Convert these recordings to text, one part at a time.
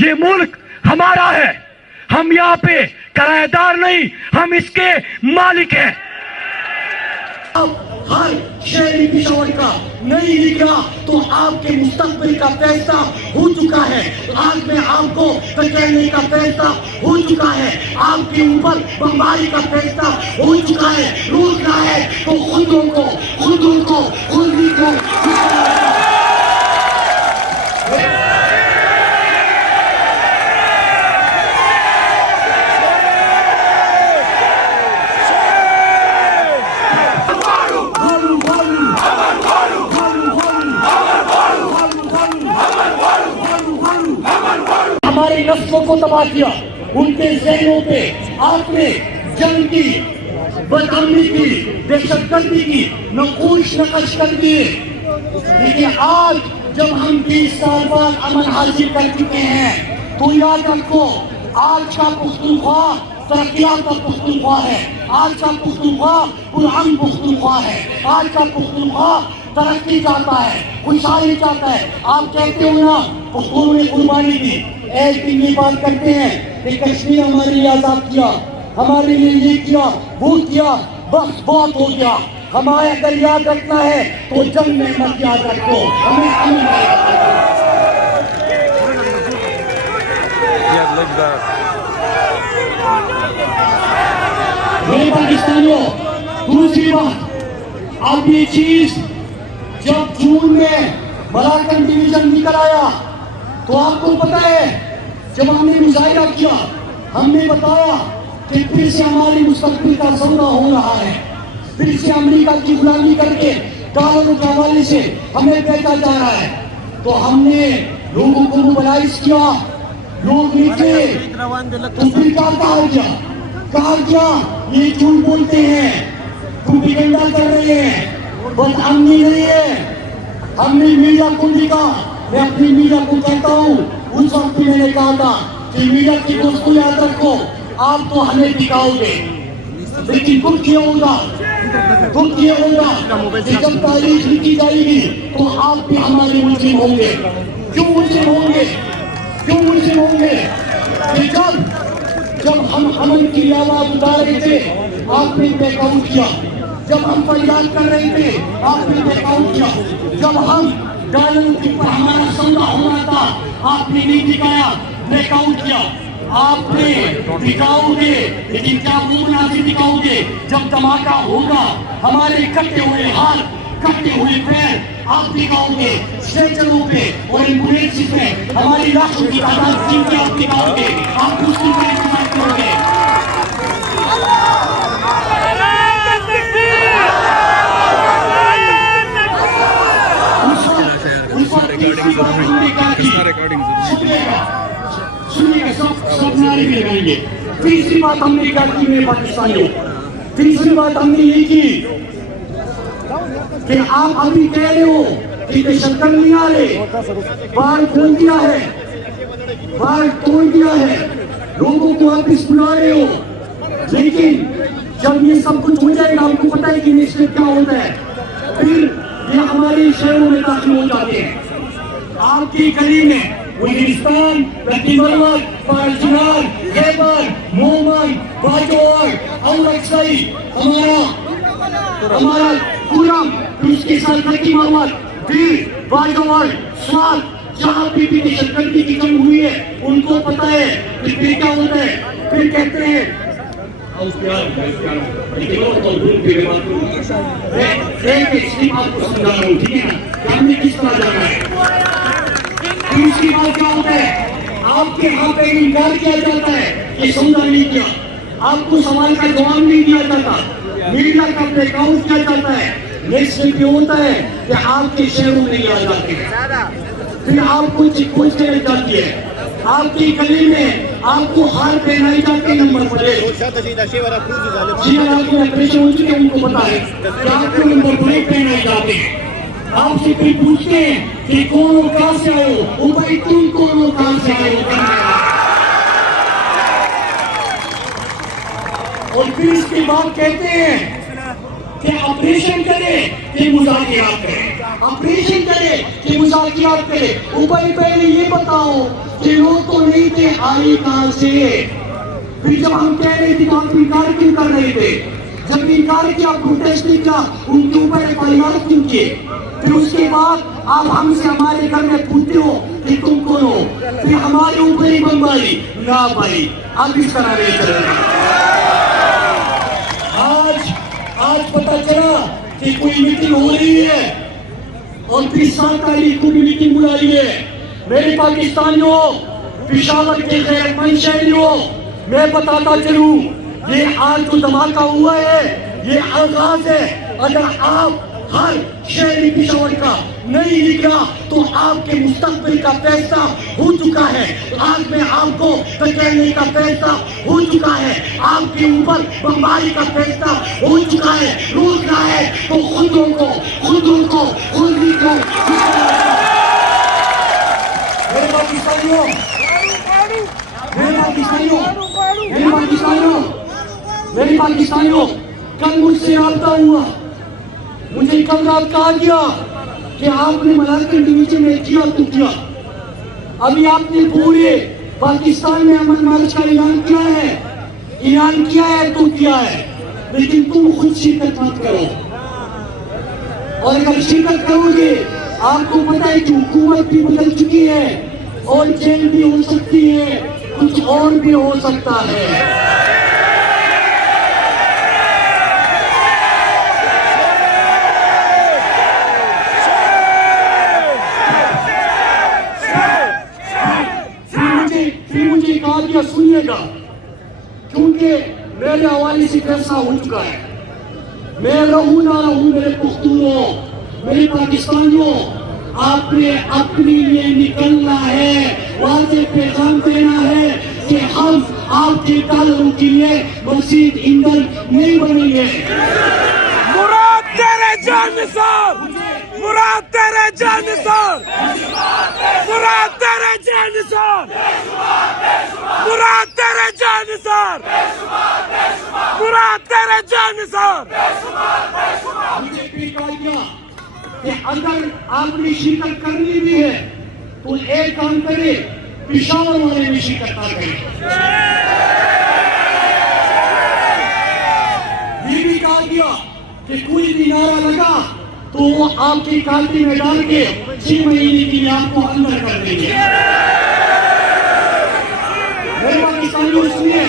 ये मुल्क हमारा है, हम यहाँ पे किराएदार नहीं, हम इसके मालिक हैं। अब हर शहरी पिशावर का नहीं निकला तो आपके मुस्तकबिल का फैसला हो चुका है। आज में आपको कचहरी का फैसला हो चुका है, आपके ऊपर बमबारी का फैसला हो चुका है। रोकना है तो खुद रोको, खुद लिखो। हमारी नस्लों को तबाह किया, उनके ज़हनों पे आपने जंग की, बदअमनी की, दहशतगर्दी की नक्श नक़श कर दिए। लेकिन आज जब हम 20 साल बाद अमन हासिल कर चुके हैं तो याद रखो, आज का पुख्तूनख्वा तरक्कियात का पुख्तूनख्वा है, आज का पुख्तूनख्वा पुरअमन पुख्तूनख्वा है, आज का पुख्तूनख्वा तरक्की चाहता है, खुशहाली चाहता है। आप कहते हो ना पुख्तून ने कुर्बानी दी, एक दिन ये बात करते हैं कि कश्मीर हमारे लिए आजाद किया, हमारे लिए ये किया, वो किया, बस बहुत हो गया। हमारे अगर याद रखना है तो जंग में मत याद रखो, हमें पाकिस्तानियों। दूसरी बात, अब ये चीज जब जून में मलाकन डिवीजन निकल आया तो आपको पता है, जब हमने मुजाहिरा किया हमने बताया कि फिर से हमारी मुस्तकबिल का सौदा हो रहा है, फिर से अमेरिका की गुलामी करके डॉलरों के हवाले से हमें बेचा जा रहा है। तो हमने लोगों को मोबिलाइज किया, लोग नीचे, तो फिर कहा गया ये झूठ बोलते हैं, प्रोपेगेंडा कर रहे हैं, बदअमनी नहीं है। हमने मीडिया को लिखा, मैं अपनी मीडिया को कहता हूँ, उस वक्त मैंने कहा था कि मीडिया की दोस्तों याद रखो, आप तो हमें दिखाओगे, लेकिन दुख ये होगा कि जब तारीख लिखी जाएगी तो आप भी हमारे मुल्जिम होंगे। क्यों मुल्जिम होंगे? कि जब हम अमन की आवाज उठा रहे थे आपने बैकआउट किया, जब हम फरियाद कर रहे थे आपने बैकआउट किया, जब हम डॉलर के ऊपर हमारा सौदा होना था आपने नहीं दिखाया, बैकआउट किया। आपने दिखाओगे, लेकिन क्या मुमकिन से दिखाओगे जब धमाका होगा, हमारे कटे हुए हाथ, कटे हुए पैर आप दिखाओगे, स्ट्रेचरों पे और एम्बुलेंस पे हमारी लाशों की तादाद जिनकी आप दिखाओगे, आप उसकी बात करोगे। तीसरी बात हमने क्या की मेरे पाकिस्तानियों, तीसरी बात हमने ये की कि आप अभी कह रहे हो कि दहशतगर्द नहीं आ रहे, बाहर खोल दिया है, बाहर तोड़ दिया है, लोगों को वापिस बुला रहे हो। लेकिन जब ये सब कुछ हो जाएगा आपको पता है कि नेशनल क्या होता है, फिर ये हमारे शहरों में दाखिल हो जाते हैं। आपकी गली में वजीरिस्तान, लखीमपुर, फारचुनार, खैबर, मोहम्मद, बाजौर और अक्सई हमारा पूरा, उसके साथ लखीमपुर, फिर बाजौर, स्वाद, जहाँ भी दहशतगर्दी की जंग हुई है उनको पता है कि फिर क्या होता है। फिर कहते हैं हमने किस तरह जाना है। दूसरी बात क्या होता है, आपके यहाँ पे इनकार किया जाता है कि सौदा नहीं किया, आपको सवाल का जवाब नहीं दिया जाता, मीडिया का ब्लैकआउट किया जाता है। नेक्स्ट ये होता है कि आपके शहरों में आ जाते हैं, फिर आपको चेकपोस्ट कर जाती है, आपकी गली में आपको हार पहनाई जाती है, नंबर प्लेट ऑपरेशन हो चुके हैं उनको पता है कि आपको नंबर प्लेट पहनाई जाती है। आपसे फिर पूछते हैं कि कौन हो, कहां से आए हो, भाई तुम कौन हो, कहां से आए हो। और फिर इसके बाद कहते हैं कि ऑपरेशन करे कि मुज़ाकिरात करे, ऑपरेशन करे कि मुज़ाकिरात करे। ऊपर पहले ये बताओ कि लोग तो नहीं थे, आई कहां से? फिर जब हम कह रहे थे तो आप इनकार क्यों कर रहे थे? जब इनकार किया, प्रोटेस्ट नहीं किया, उनके ऊपर एफआईआर क्यों किए? फिर उसके बाद आप हमसे हमारे घर में पूछते हो कि तुम कौन हो, फिर हमारे ऊपर ही बमबारी। ना भाई, अब इस तरह नहीं चलेगा। आज पता चला कि कोई मीटिंग हो रही है और फिर 7 तारीख को भी मीटिंग बुलाई है। मेरे पाकिस्तानियों, पेशावर के गैरतमंद शहरियों, मैं बताता चलूं, ये आज जो धमाका हुआ है ये आगाज है। अगर आप हर शहरी पेशावर का नहीं निकला तो आपके मुस्तकबिल का फैसला हो चुका है। आज में आपको धकेलने का फैसला हो चुका है, आपके ऊपर बमबारी का फैसला हो चुका है। रोकना है तो खुद रोको, खुद रोको, खुद निकलो। मेरे पाकिस्तानियों, मेरे पाकिस्तानियों, मेरे पाकिस्तानियों, मेरे पाकिस्तानियों, कल मुझसे राब्ता हुआ, मुझे कल रात कहा गया कि आपने मलाकन डिवीजन में किया तो किया, अभी आपने पूरे पाकिस्तान में अमन मार्च का ऐलान किया है, ऐलान किया है तो किया है, लेकिन तुम खुद शिरकत मत करो। और अगर शिरकत करोगे, आपको पता है कि हुकूमत भी बदल चुकी है और जेल भी हो सकती है, कुछ और भी हो सकता है। कहा गया, सुनिएगा, क्योंकि मेरे हवाले से फैसला हो चुका है। मैं रहूं ना रहूं, मेरे पुख्तूनों, मेरे पाकिस्तानियों, आपने अपने लिए निकलना है, वाज़ेह पैगाम देना है कि हम आपके तालों के लिए मज़ीद ईंधन नहीं बनेंगे। मुराद तेरे जानिसार, मुराद तेरे जानिसार, मुराद तेरे जानिसार, मुराद तेरे जानिसार, मुराद तेरे जानिसार। मुझे भी कहा गया कि अगर आपने शिरकत करनी भी है तो एक काम करे, पेशावर वाले में शिरकत ना करें। ये भी कहा गया कि कोई भी नारा लगा तो वो आपकी काटी में डाल के 6 महीने के लिए आपको अंदर कर देंगे। मेरे पाकिस्तानियों, सुनिए,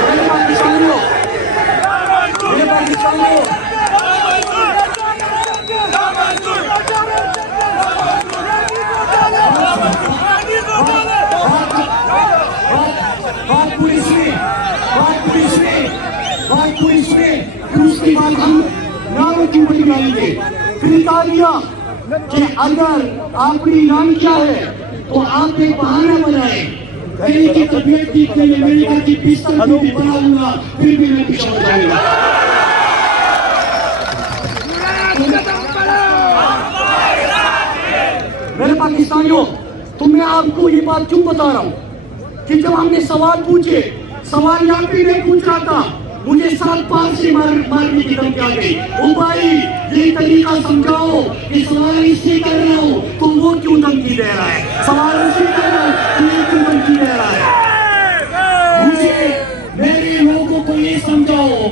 मेरे पाकिस्तानियों, मेरे पाकिस्तानियों, बात पूरी सुनिए, बात पूरी सुनिए, बात पूरी सुनिए, फिर उसके बाद हम नारों की ऊपर निकालेंगे। फिर कहा गया कि अगर आपने ऐलान किया है तो आप एक बहाना बनाए, कहीं की तबीयत ठीक नहीं है, मेरी बात की पिस्तौल भी बनाऊंगा, फिर भी मैं पीछे हो जाऊंगा। मेरे पाकिस्तानियों, तो मैं आपको ये बात क्यों बता रहा हूँ कि जब हमने सवाल पूछे, सवाल यहाँ पे नहीं पूछ रहा था, मुझे 7 पार से मारने की धमकी आ गई। ओ भाई, ये तरीका समझाओ कि सवाल इससे कर रहा हूँ तो वो क्यों धमकी दे रहा है, सवाल उससे कर रहा हूँ तो ये क्यों धमकी दे रहा है। मुझे, मेरे लोगों को ये समझाओ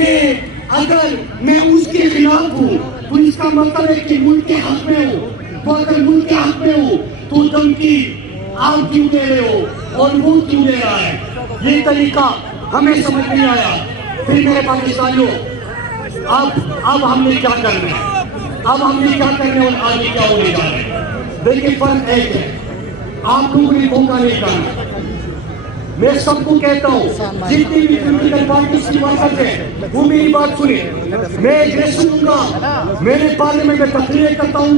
कि अगर मैं उसके खिलाफ हूँ तो इसका मतलब है कि मुल्क के हक में हूँ, तो अगर मुल्क के हक में हूँ तो धमकी आप क्यों दे रहे हो और वो क्यों दे रहा है। ये तरीका हमें समझ नहीं आया। फिर मेरे पाकिस्तानियों, अब हमने क्या करना है, अब हमने क्या करना है और आगे क्या होने जा रहा है। देखिए, फर्क एक है, आप लोगों ने धोखा नहीं करना। मैं सबको कहता हूँ, जितनी भी पॉलिटिकल पार्टी की बात करते हैं वो मेरी बात सुने। मैं एड्रेस सुनूंगा, मेरे पार्लियामेंट में तकरीरें करता हूँ,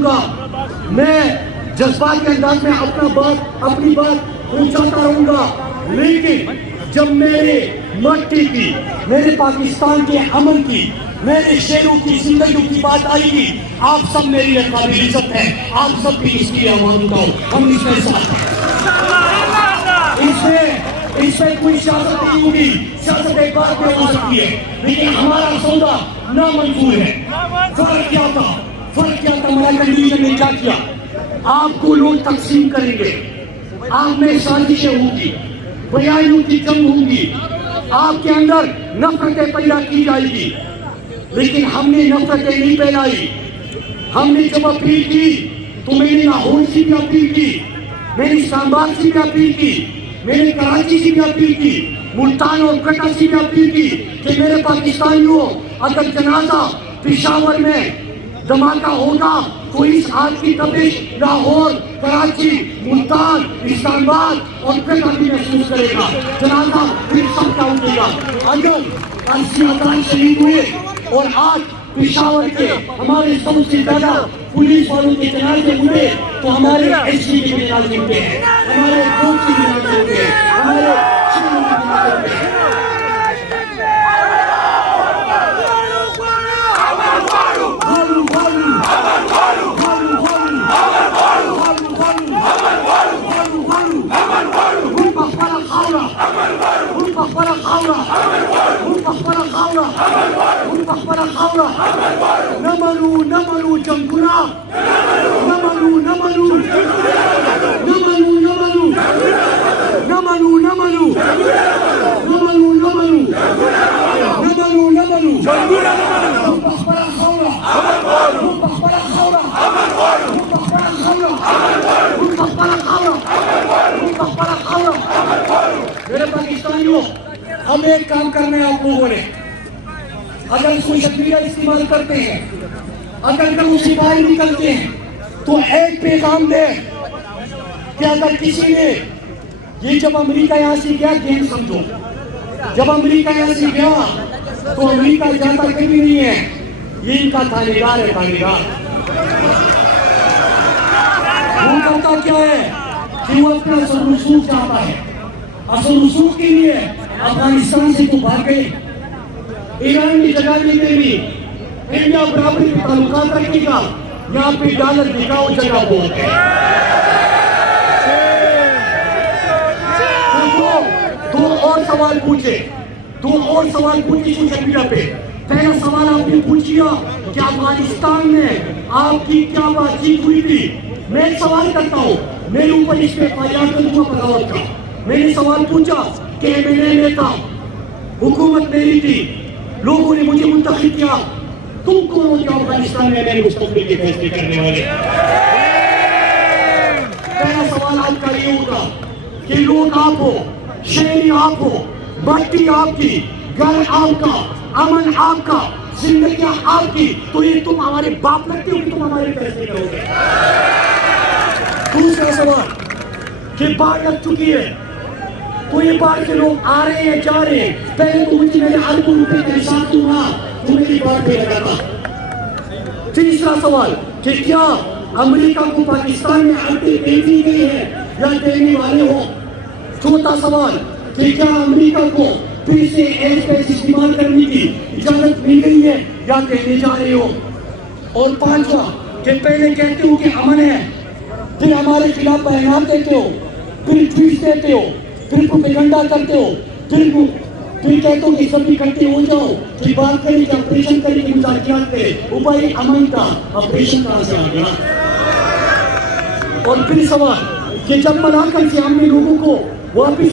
मैं जज्बात के अंदाज में अपनी बात पहुंचाता रहूंगा, लेकिन जब मेरे मट्टी की, मेरे पाकिस्तान के अमन की, मेरे शेरों की जिंदगी की बात आएगी, आप सब मेरी काबिल इज्जत है, आप सब भी इसकी आवाज उठाओ, हम इसमें साथ हैं। इसमें कोई सियासत नहीं होगी, सियासत एक बार में हो सकती है, लेकिन हमारा सौदा ना मंजूर है। फर्क क्या था? मलाकन डिवीजन ने क्या किया? आपको लोग तकसीम करेंगे, आप में साजिशें होंगी, बयानियों की जंग होंगी, आपके अंदर नफरतें पैदा की जाएगी, लेकिन हमने नफरतें नहीं फैलाई। हमने जब अपील की तो मैंने लाहौर से भी अपील की, मैंने इस्लामाबाद से भी अपील की, मैंने कराची से भी अपील की, मुल्तान और कटा से भी अपील की कि मेरे पाकिस्तानियों, अगर जनाजा पेशावर में धमाका होगा तो इस आग की तपिश लाहौर, कराची, मुल्तान, इस्लामाबाद और कटा भी महसूस करेगा। जनाजा फिर सबका उठेगा। अगर 80,000 शहीद हुए और आज पेशावर के हमारे सबसे ज्यादा पुलिस वालों के जनाजे हुए तो हमारे एसपी के जनाजे हुए हैं, हमारे कोच के जनाजे हुए हैं, हमारे शिक्षकों के जनाजे हुए हैं। नमलू जंगुरा, नमलू नमलू नमलू नमलू नमलू नमलू नमलू नमलू नमलू नमलू जंगुरा मेरे पाकिस्तानियों, हम एक काम करना है आप लोगों ने। अगर सोशल मीडिया इस्तेमाल करते हैं, अगर कल सिपाही निकलते हैं तो एक पैगाम दे कि अगर किसी ने ये जब अमेरिका यहाँ से गया गेम समझो, जब अमेरिका यहाँ से गया तो अमेरिका जाता कभी नहीं है, ये इनका थानेदार है, थानेदार। वो करता क्या है कि वो अपना असल रसूख चाहता है, असल रसूख के लिए अफगानिस्तान से तो भाग गए, ईरान की जगह लेते भी इंडिया बराबरी के ताल्लुकात रखेगा, यहाँ पे डॉलर दिखाओ जगह बहुत है। दो और सवाल पूछे सोशल मीडिया पे। पहला सवाल आपने पूछिया कि अफगानिस्तान में आपकी क्या बातचीत हुई थी। मैं सवाल करता हूँ, मेरे ऊपर इसमें FIR कर दूंगा बगावत का। मैंने सवाल पूछा कि MNA में था, हुकूमत मेरी थी, लोगों ने मुझे मुंतखब किया, तुम कौन हो जो अफगानिस्तान में मेरे मुस्तकबिल के फैसले करने वाले? पहला सवाल आपका ये होगा कि लोग आप हो, शहरी आप हो, मट्टी आपकी, घर आपका, अमन आपका, जिंदगियां आपकी, तो ये तुम हमारे बाप लगते हो कि तुम हमारे फैसले करोगे? दूसरा सवाल कि बाढ़ लग चुकी है तो ये बाढ़ के लोग आ रहे हैं, जा रहे हैं, पहले तो मुझे मेरे अरबों रुपए का हिसाब दूंगा तो मेरी बाढ़ पे लगा था। तीसरा सवाल कि क्या अमेरिका को पाकिस्तान में आटे बेची गई है या देने वाले हो? चौथा सवाल कि क्या अमेरिका को फिर से एयर स्पेस इस्तेमाल करने की इजाजत मिल गई है या देने जा रहे हो? और पांचवा कि पहले कहते हो कि अमन है, फिर हमारे खिलाफ बयान देते हो, फिर ट्वीट देते हो, फिर प्रोपेगेंडा करते हो, फिर कहते हो कि सब इकट्ठे हो जाओ, फिर बात करें कि ऑपरेशन करें कि मुजाहिरात करें। ऊपर अमन का ऑपरेशन कहां से आ गया? और फिर सवाल कि जब मलाकन से हमने लोगों को वापिस